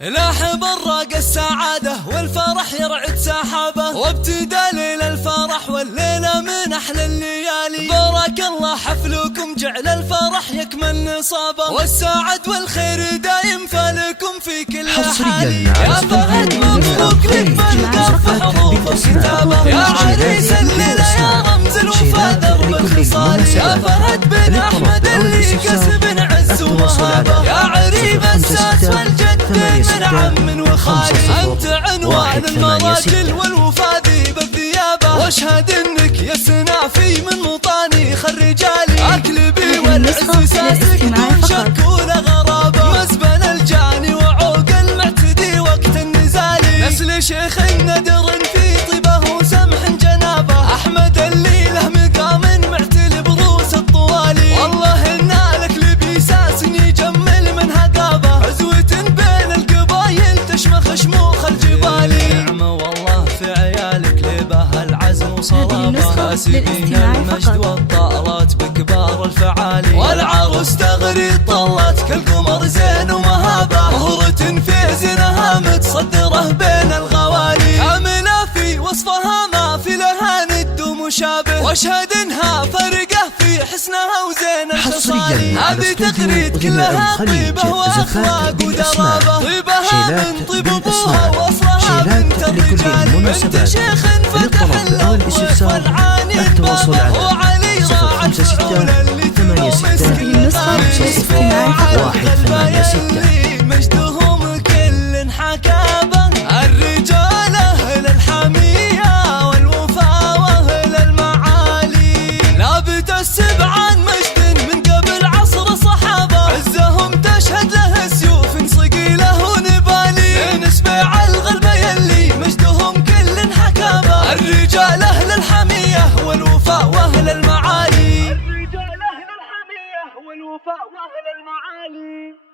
لاحب الراق السعادة والفرح يرعد سحابه، وابتدى ليل الفرح والليلة من أحلى الليالي. بارك الله حفلكم جعل الفرح يكمل نصابه، والسعد والخير دايم فالكم في كل حال. يا فهد مبروك لك من في حروف وكتابه، يا عريس الليلة يا رمز الوفا درب الخصال. يا فهد بن أحمد اللي كسب عز ومهابه، يا عريب الساس والجد من عم وخال. أنت عنوان المراجل والوفا ذيب الثيابة، واشهد انك يا سنافي من مطانيخ الرجال. اكلبي والعز ساسك دون شك ولا غرابة، مزبل الجاني وعوق المعتدي وقت النزال. نسل شيخ ندر في طيبه وسمح جنابه، احمد اللي له مقام معتل بروس الطوالي. والله ان لك لبي ساس يجمل من هقابه، عزوة بين القبايل تشمخ شموخ الجبال. نعمة والله في عيالك لبه العزم وصلابه، كاسبين المجد والطائرات بكبار الفعالي. والعروس تغري طلت كالقمر زين ومهابه، مهرة في زينها متصدره بين الغوالي. كاملة في وصفها ما في لها ند ومشابه، واشهد انها فرقه في حسنها وزين الخصال. هذه تقريد كلها طيبه واخلاق ودرابه، طيبها من طيب ابوها واصلها بنت الرجال. بنت شيخ فتح الابواب والعاني بابه، وعلي راعى الفعول اللي تروم مسكين اللي مجدهم كل حكابه. الرجال اهل الحميه والوفا واهل المعالي، لابت السبع عن مجد من قبل عصر صحابه، عزهم تشهد له سيوف صقيله ونبالي. نسبع الغلبه يلي مجدهم كل حكابه، الرجال اهل الحميه والوفا واهل المعالي. الرجال اهل الحميه والوفا واهل المعالي.